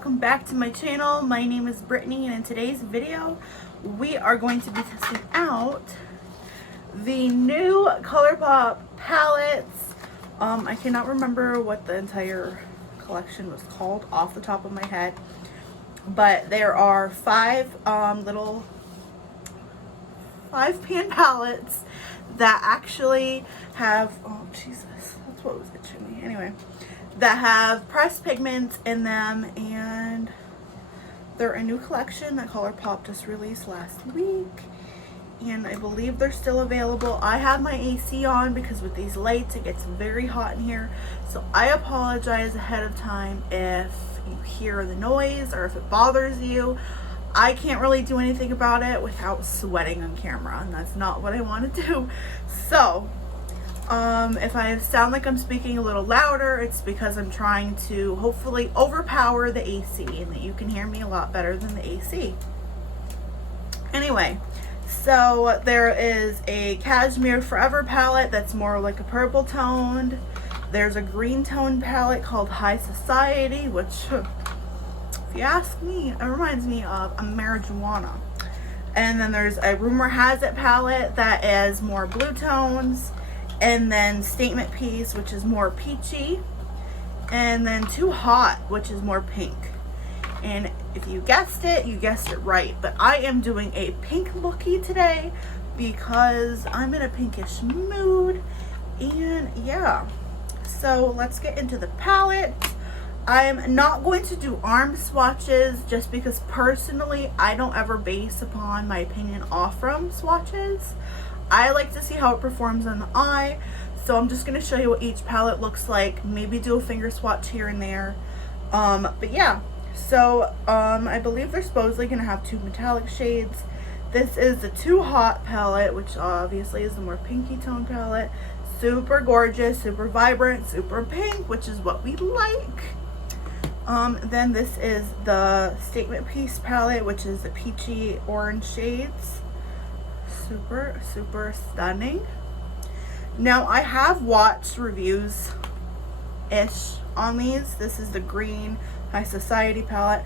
welcome back to my channel. My name is Brittany, and in today's video we are going to be testing out the new Colourpop palettes. I cannot remember what the entire collection was called off the top of my head, but there are five pan palettes that actually have, oh Jesus, that's what was itching me. Anyway, that have pressed pigments in them, and they're a new collection that Colourpop just released last week, and I believe they're still available. I have my AC on because with these lights it gets very hot in here, so I apologize ahead of time if you hear the noise or if it bothers you. I can't really do anything about it without sweating on camera, and that's not what I want to do. So if I sound like I'm speaking a little louder, it's because I'm trying to hopefully overpower the AC and that you can hear me a lot better than the AC. Anyway, so there is a Cashmere Forever palette that's more like a purple toned. There's a green toned palette called High Society, which, if you ask me, it reminds me of a marijuana. And then there's a Rumor Has It palette that is more blue tones. And then Statement Piece, which is more peachy. And then Too Hot, which is more pink. And if you guessed it right. But I am doing a pink lookie today because I'm in a pinkish mood. And yeah, so let's get into the palette. I'm not going to do arm swatches just because personally I don't ever base upon my opinion off from swatches. I like to see how it performs on the eye, so I'm just going to show you what each palette looks like, maybe do a finger swatch here and there. But yeah, so I believe they're supposedly going to have two metallic shades. This is the Too Hot palette, which obviously is the more pinky tone palette. Super gorgeous, super vibrant, super pink, which is what we like. Then this is the Statement Piece palette, which is the peachy orange shades. Super, super stunning. Now, I have watched reviews-ish on these. This is the green High Society palette.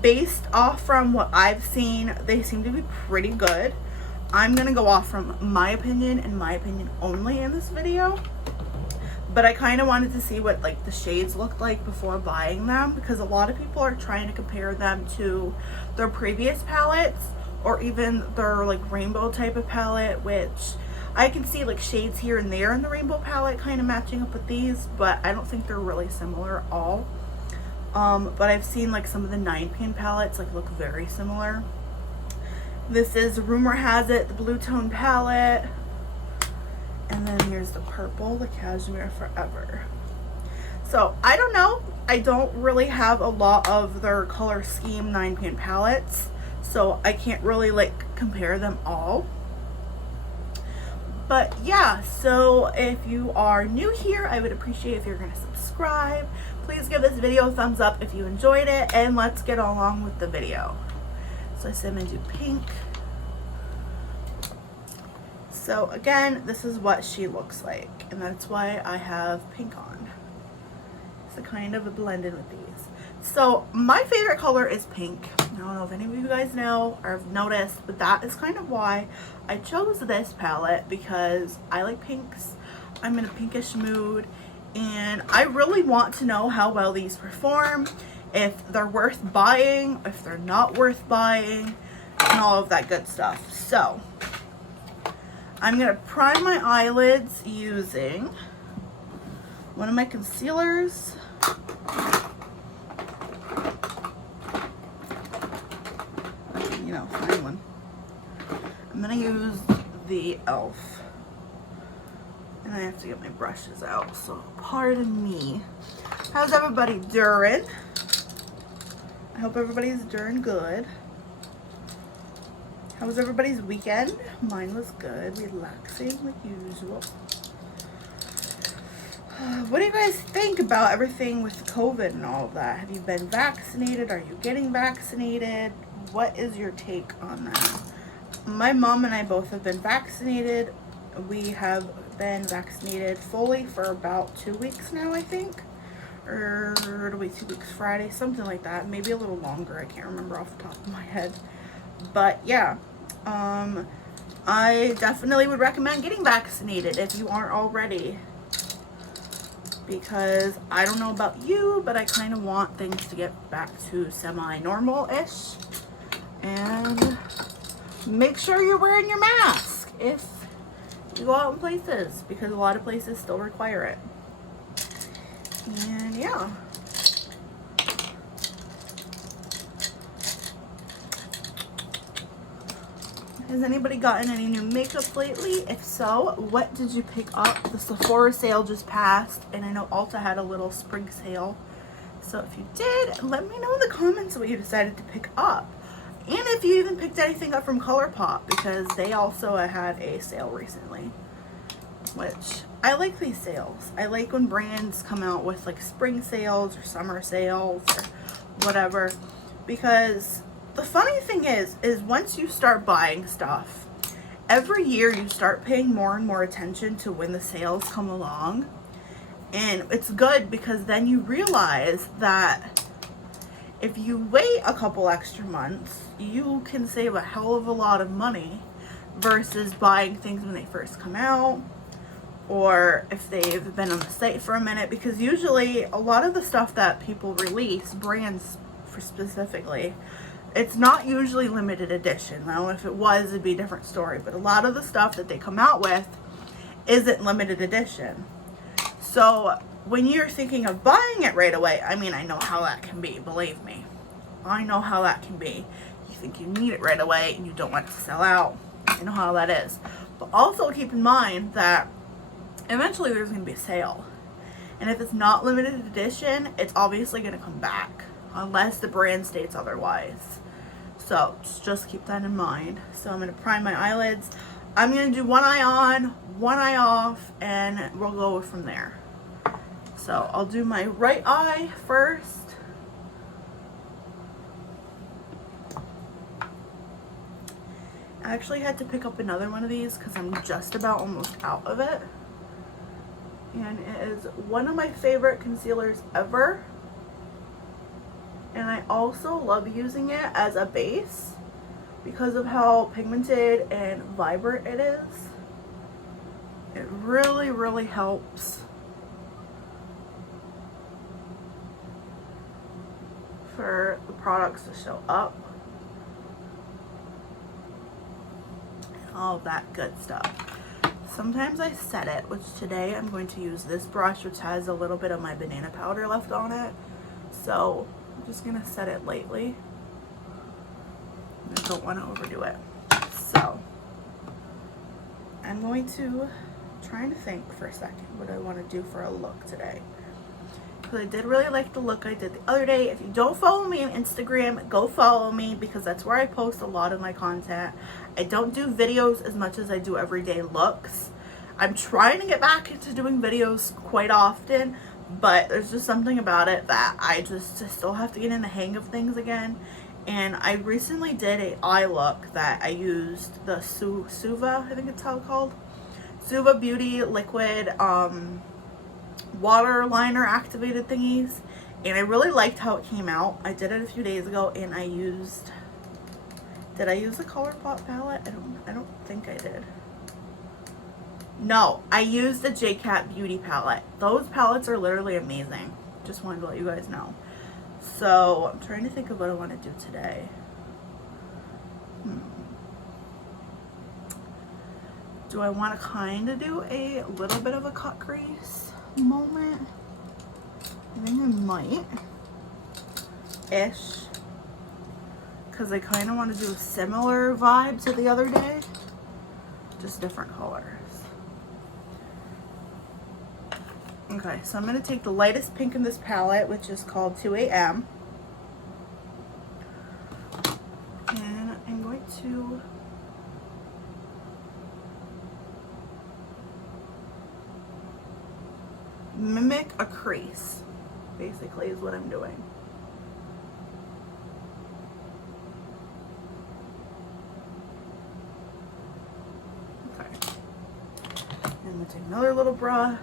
Based off from what I've seen, they seem to be pretty good. I'm going to go off from my opinion and my opinion only in this video. But I kind of wanted to see what like the shades looked like before buying them, because a lot of people are trying to compare them to their previous palettes or even their like rainbow type of palette, which I can see like shades here and there in the rainbow palette kind of matching up with these, but I don't think they're really similar at all. But I've seen like some of the 9-pan palettes like look very similar. This is Rumor Has It, the blue tone palette. And then here's the purple, the Cashmere Forever. So I don't know. I don't really have a lot of their color scheme 9-pan palettes, so I can't really like compare them all. But yeah, so if you are new here, I would appreciate if you're going to subscribe. Please give this video a thumbs up if you enjoyed it, and let's get along with the video. So I said I'm going to do pink. So again, this is what she looks like, and that's why I have pink on. It's a kind of a blend in with these. So my favorite color is pink. I don't know if any of you guys know or have noticed, but that is kind of why I chose this palette, because I like pinks. I'm in a pinkish mood, and I really want to know how well these perform, if they're worth buying, if they're not worth buying, and all of that good stuff. So I'm going to prime my eyelids using one of my concealers. You know, find one. I'm going to use the e.l.f. And I have to get my brushes out, so pardon me. How's everybody doing? I hope everybody's doing good. How was everybody's weekend? Mine was good, relaxing like usual. What do you guys think about everything with COVID and all of that? Have you been vaccinated? Are you getting vaccinated? What is your take on that? My mom and I both have been vaccinated. We have been vaccinated fully for about 2 weeks now, I think. or it'll be 2 weeks Friday, something like that. Maybe a little longer. I can't remember off the top of my head. But yeah, I definitely would recommend getting vaccinated if you aren't already. Because I don't know about you, but I kind of want things to get back to semi-normal-ish. And make sure you're wearing your mask if you go out in places, because a lot of places still require it. And yeah. Has anybody gotten any new makeup lately? If so, what did you pick up? The Sephora sale just passed, and I know Ulta had a little spring sale. So if you did, let me know in the comments what you decided to pick up. And if you even picked anything up from Colourpop, because they also had a sale recently. Which, I like these sales. I like when brands come out with like spring sales or summer sales or whatever. Because the funny thing is once you start buying stuff, every year you start paying more and more attention to when the sales come along. And it's good because then you realize that if you wait a couple extra months, you can save a hell of a lot of money versus buying things when they first come out, or if they've been on the site for a minute. Because usually a lot of the stuff that people release, brands for specifically, it's not usually limited edition. Now, if it was, it'd be a different story. But a lot of the stuff that they come out with isn't limited edition. So when you're thinking of buying it right away, I mean, I know how that can be, believe me. I know how that can be. You think you need it right away and you don't want it to sell out. I know how that is. But also keep in mind that eventually there's going to be a sale. And if it's not limited edition, it's obviously going to come back. Unless the brand states otherwise. So just keep that in mind. So I'm going to prime my eyelids. I'm going to do one eye on, one eye off, and we'll go from there. So I'll do my right eye first. I actually had to pick up another one of these because I'm just about almost out of it. And it is one of my favorite concealers ever. And I also love using it as a base because of how pigmented and vibrant it is. It really, really helps for the products to show up. And all that good stuff. Sometimes I set it, which today I'm going to use this brush, which has a little bit of my banana powder left on it. So I'm just going to set it lightly. I don't want to overdo it. So I'm going to try to think for a second what I want to do for a look today. Because I did really like the look I did the other day. If you don't follow me on Instagram, go follow me because that's where I post a lot of my content. I don't do videos as much as I do everyday looks. I'm trying to get back into doing videos quite often, but there's just something about it that I just still have to get in the hang of things again. And I recently did an eye look that I used the Suva, I think it's how it's called. Suva Beauty Liquid water liner activated thingies. And I really liked how it came out. I did it a few days ago and I used, did I use the Colourpop palette? I don't think I did. No, I used the JCat Beauty palette. Those palettes are literally amazing. Just wanted to let you guys know. So I'm trying to think of what I want to do today. Do I want to kind of do a little bit of a cut crease moment? I think I might. Ish. Because I kind of want to do a similar vibe to the other day. Just different colors. Okay, so I'm going to take the lightest pink in this palette, which is called 2 AM. And I'm going to mimic a crease, basically, is what I'm doing. Okay. And I'm going to take another little brush.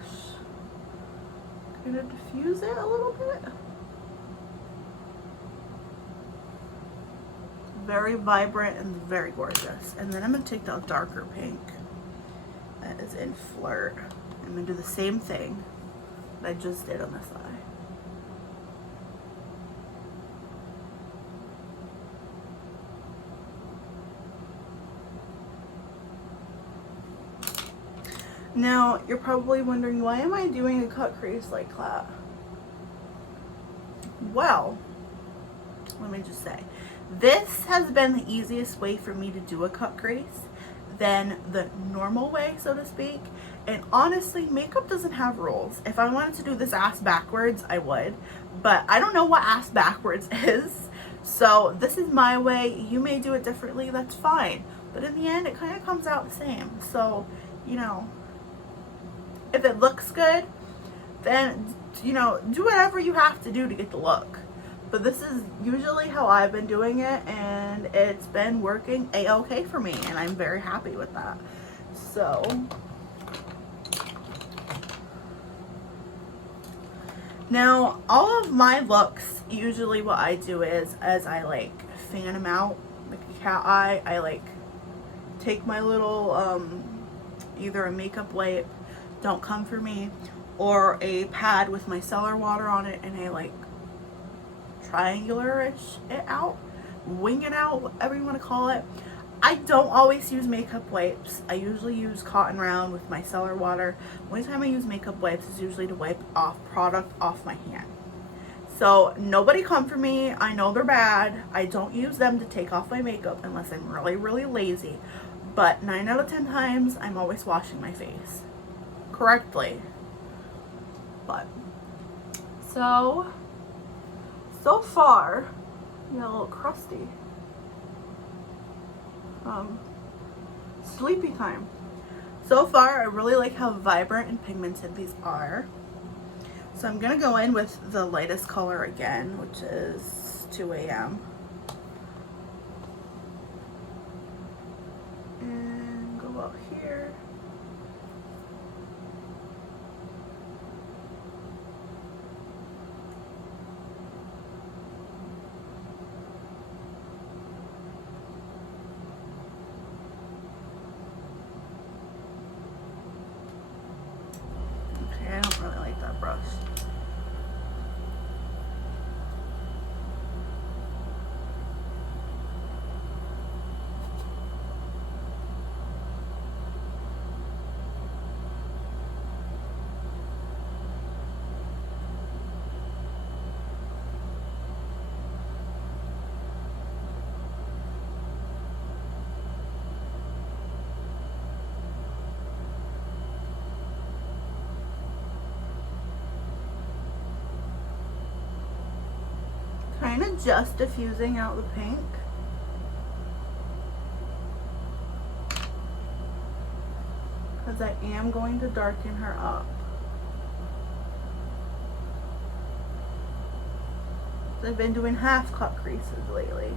kind of diffuse it a little bit. Very vibrant and very gorgeous. And then I'm going to take that darker pink that is in Flirt. I'm going to do the same thing that I just did on this eye. Now, you're probably wondering, why am I doing a cut crease like that? Well, let me just say, this has been the easiest way for me to do a cut crease than the normal way, so to speak. And honestly, makeup doesn't have rules. If I wanted to do this ass backwards, I would. But I don't know what ass backwards is. So this is my way. You may do it differently, that's fine. But in the end, it kind of comes out the same. So, you know, if it looks good, then, you know, do whatever you have to do to get the look. But this is usually how I've been doing it, and it's been working a-okay for me, and I'm very happy with that. So now, all of my looks, usually what I do is, as I like fan them out like a cat eye, I like take my little either a makeup wipe, Don't Come For Me, or a pad with my micellar water on it, and I like triangular-ish it out, wing it out, whatever you want to call it. I don't always use makeup wipes. I usually use Cotton Round with my micellar water. The only time I use makeup wipes is usually to wipe off product off my hand. So nobody come for me. I know they're bad. I don't use them to take off my makeup unless I'm really, really lazy. But 9 out of 10 times, I'm always washing my face correctly. But so far, yeah, a little crusty. Sleepy time. So far, I really like how vibrant and pigmented these are. So I'm gonna go in with the lightest color again, which is 2 AM. And go out here. I don't really like that brush. Kind of just diffusing out the pink. Because I am going to darken her up. I've been doing half cut creases lately.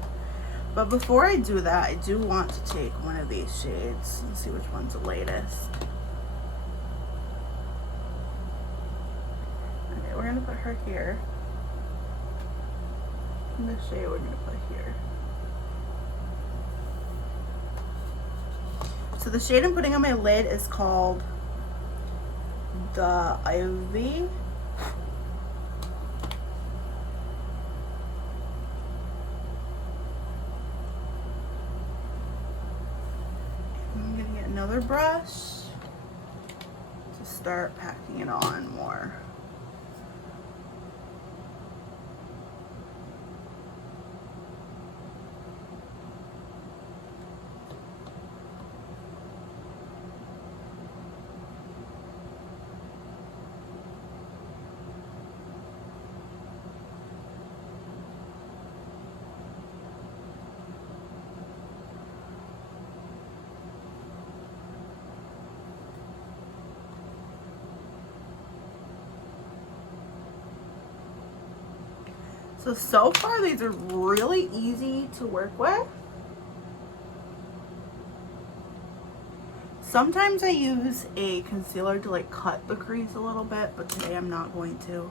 But before I do that, I do want to take one of these shades and see which one's the latest. Okay, we're going to put her here. And this shade we're going to put here. So the shade I'm putting on my lid is called the Ivy. I'm going to get another brush to start packing it on more. So far these are really easy to work with. Sometimes I use a concealer to like cut the crease a little bit, but today I'm not going to.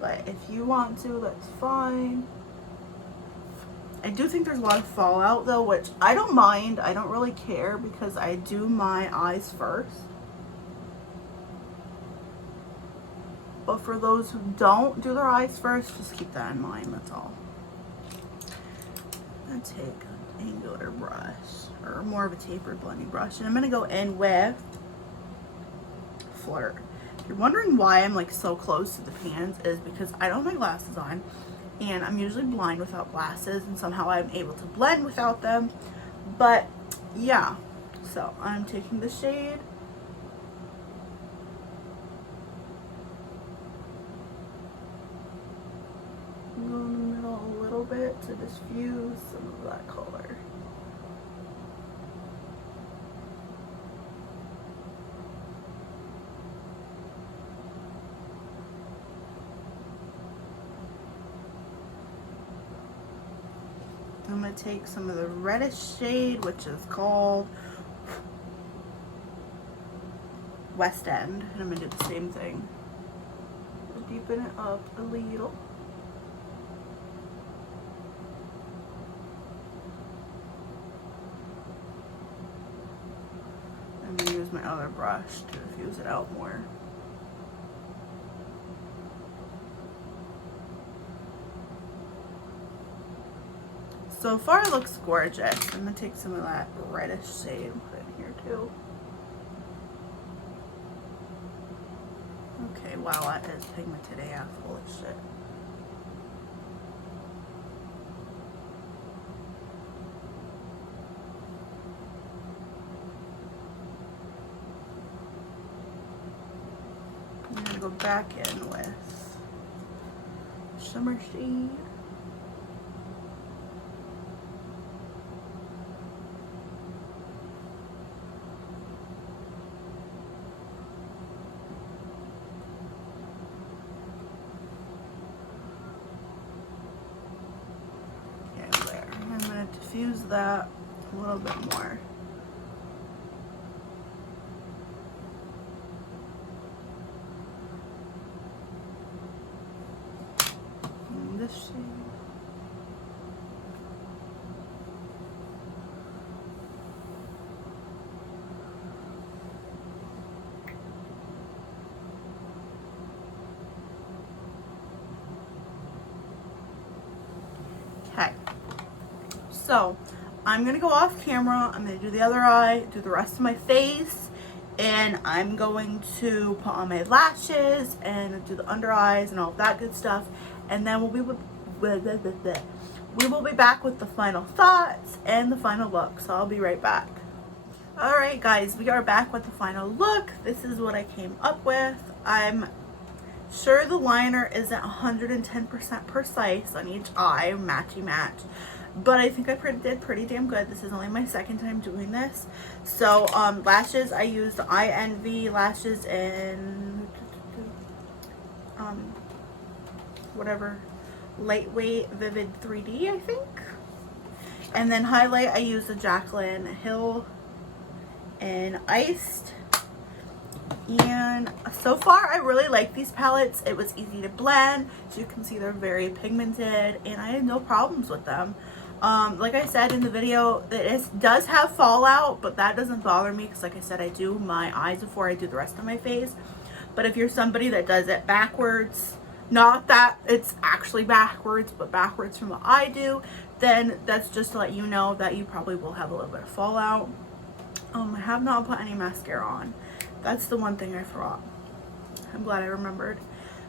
But if you want to, that's fine. I do think there's a lot of fallout though, which I don't mind. I don't really care because I do my eyes first. But for those who don't do their eyes first, just keep that in mind, that's all. I'm going to take an angular brush, or more of a tapered blending brush, and I'm going to go in with Flirt. If you're wondering why I'm like so close to the pans, is because I don't have my glasses on, and I'm usually blind without glasses, and somehow I'm able to blend without them. But yeah, so I'm taking the shade and go in the middle a little bit to diffuse some of that color. I'm going to take some of the reddish shade, which is called West End, and I'm going to do the same thing. Deepen it up a little. I'm going to use my other brush to diffuse it out more. So far it looks gorgeous. I'm going to take some of that reddish shade and put it in here too. Okay, wow, that is pigmented AF, holy shit. I'm going to go back in with shimmer shade. Diffuse that a little bit more. And this shade. Okay. So I'm going to go off camera, I'm going to do the other eye, do the rest of my face, and I'm going to put on my lashes and do the under eyes and all of that good stuff, and then we will be back with the final thoughts and the final look, so I'll be right back. Alright guys, we are back with the final look. This is what I came up with. I'm sure the liner isn't 110% precise on each eye, matchy match, but I think I did pretty damn good. This is only my second time doing this. So lashes, I used I Envy lashes in whatever, lightweight vivid 3D, I think. And then highlight, I used the Jaclyn Hill in Iced. And so far I really like these palettes. It was easy to blend. As you can see, they're very pigmented and I had no problems with them. Like I said in the video, it does have fallout, but that doesn't bother me because like I said, I do my eyes before I do the rest of my face. But if you're somebody that does it backwards, not that it's actually backwards, but backwards from what I do, then that's just to let you know that you probably will have a little bit of fallout. I have not put any mascara on. That's the one thing I forgot. I'm glad I remembered.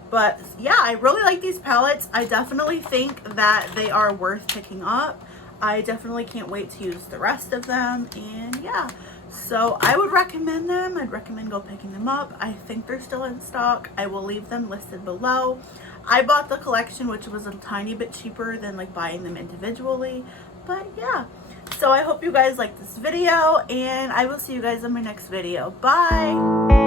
But yeah, I really like these palettes. I definitely think that they are worth picking up. I definitely can't wait to use the rest of them. And yeah, so I would recommend them. I'd recommend go picking them up. I think they're still in stock. I will leave them listed below. I bought the collection, which was a tiny bit cheaper than like buying them individually. But yeah, so I hope you guys like this video, and I will see you guys in my next video. Bye!